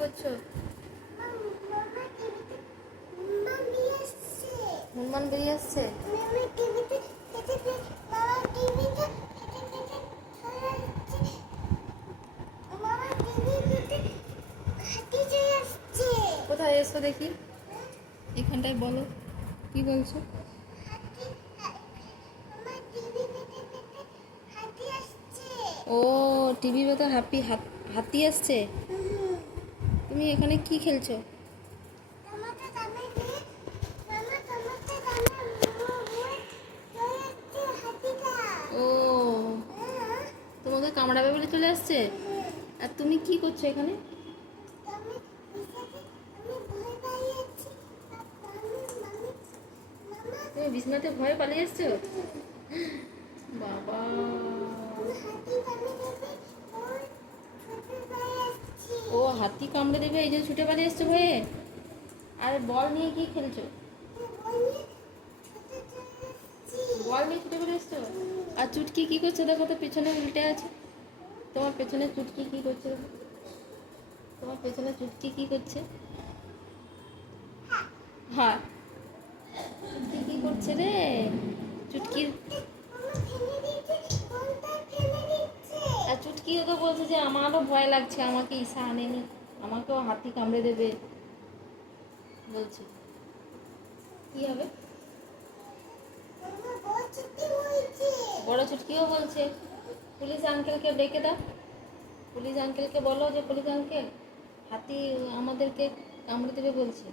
করছ? হনুমান বেরিয়ে আসছে। কোথায় এসো দেখি? এখানটায় বলো। কি বলছো? ও টিভির ভেতর হ্যাপি হাতি আসছে? তুমি এখানে কি খেলছো? ও তোমাকে কামড়াবে বলে চলে আসছে? আর তুমি কি করছ এখানে? তুমি বিছনাতে ভয়ে পালিয়ে এসছো? বাবা। হাতি কামড়ে দেবে? এই যে ছুটে পালিয়ে এসছো ভয়ে? আর বল নিয়ে কি খেলছো? বল নিয়ে ছুটে পালিয়ে এসছো? আর চুটকি কি করছে? দেখো তো, পেছনে উল্টে আছে। তোমার পেছনে চুটকি কি করছে? তোমার পেছনে চুটকি কি করছে? হ্যাঁ। চুটকি কি করছে রে? চুটকির আর তো বলছে যে আমারও ভয় লাগছে, আমাকে ঈশা আনেনি, আমাকেও হাতি কামড়ে দেবে। বলছে। কি হবে? বড় চুটকিও বলছে। পুলিশ আঙ্কেলকে ডেকে দাও। পুলিশ আঙ্কেলকে বলো যে, পুলিশ আঙ্কেল হাতি আমাদেরকে কামড়ে দেবে বলছে।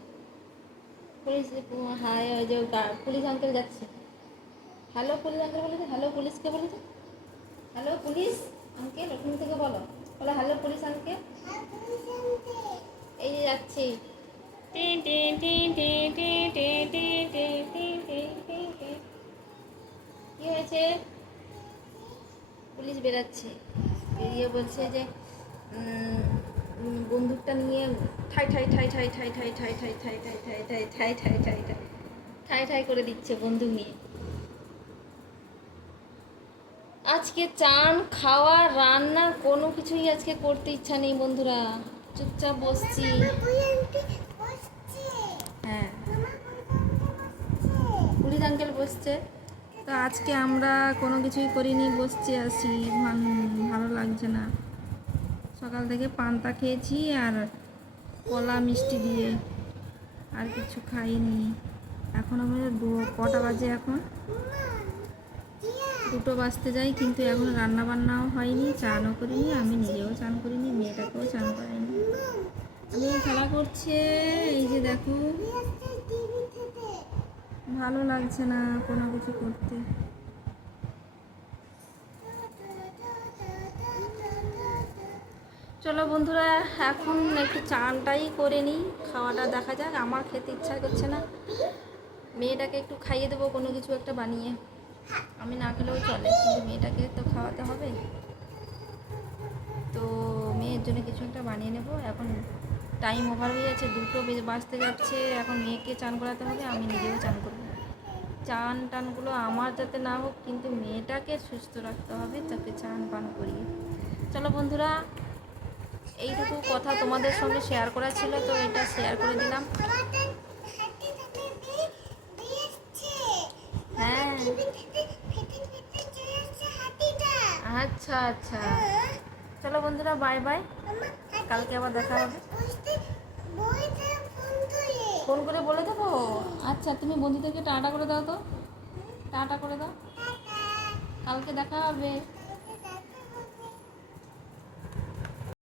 পুলিশ হাই ওই যে পুলিশ আঙ্কেল যাচ্ছে। হ্যালো পুলিশ আঙ্কেল বলেছে হ্যালো পুলিশকে বলেছে। Hello police. আঙ্কেল ওখান থেকে বলো বলো হ্যালো পুলিশ আঙ্কেল এই যে যাচ্ছি। কি হয়েছে পুলিশ বেরাচ্ছে বেরিয়ে বলছে যে বন্দুকটা নিয়ে ঠাই ঠাই ঠাই ঠাই ঠাই ঠাই ঠাই ঠাই ঠাই ঠাই ঠাই ঠাই ঠাই ঠাই ঠাই ঠাই ঠাই ঠাই করে দিচ্ছে বন্দুক নিয়ে আজকে চান, খাওয়া, রান্না, কোনো কিছুই আজকে করতে ইচ্ছা নেই বন্ধুরা। চুপচাপ বসছি। হ্যাঁ। বসছে। তো আজকে আমরা কোনো কিছুই করিনি, বসছি, আসি। ভালো লাগছে না। সকাল থেকে পান্তা খেয়েছি আর কলা, মিষ্টি দিয়ে আর কিছু খাইনি। এখন আমাদের দু- কটা বাজে এখন। দুটো বাজতে যাই কিন্তু এখন রান্না বান্নাও হয়নি, চানও করিনি, আমি নিজেও চান করিনি, মেয়েটাকেও চান করাইনি। আমি খেলা করছে, এই যে দেখো। ভালো লাগছে না কোনো কিছু করতে। চলো বন্ধুরা, এখন একটু চানটাই করে নিই, খাওয়াটা দেখা যাক, আমার খেতে ইচ্ছা করছে না। মেয়েটাকে একটু খাইয়ে দেবো, কোনো কিছু একটা বানিয়ে। আমি না খেলেও চলে কিন্তু মেয়েটাকে তো খাওয়াতে হবে। তো মেয়ের জন্য কিছু একটা বানিয়ে নেব। এখন টাইম ওভার হয়ে যাচ্ছে দুটো বাজতে যাচ্ছে। এখন মেয়েকে চান করাতে হবে আমি নিজেও চান করব। চান টানগুলো আমার যাতে না হোক কিন্তু মেয়েটাকে সুস্থ রাখতে হবে তাকে চান পান করিয়ে চলো বন্ধুরা এইটুকু কথা তোমাদের সঙ্গে শেয়ার করা ছিল তো এটা শেয়ার করে দিলাম। হ্যাঁ। আচ্ছা আচ্ছা। চলো বন্ধুরা বাই বাই কালকে আবার দেখা হবে। ফোন করে বলে দেবো? আচ্ছা তুমি বন্ধুদেরকে টাটা করে দাও তো। টাটা করে দাও। কালকে দেখা হবে।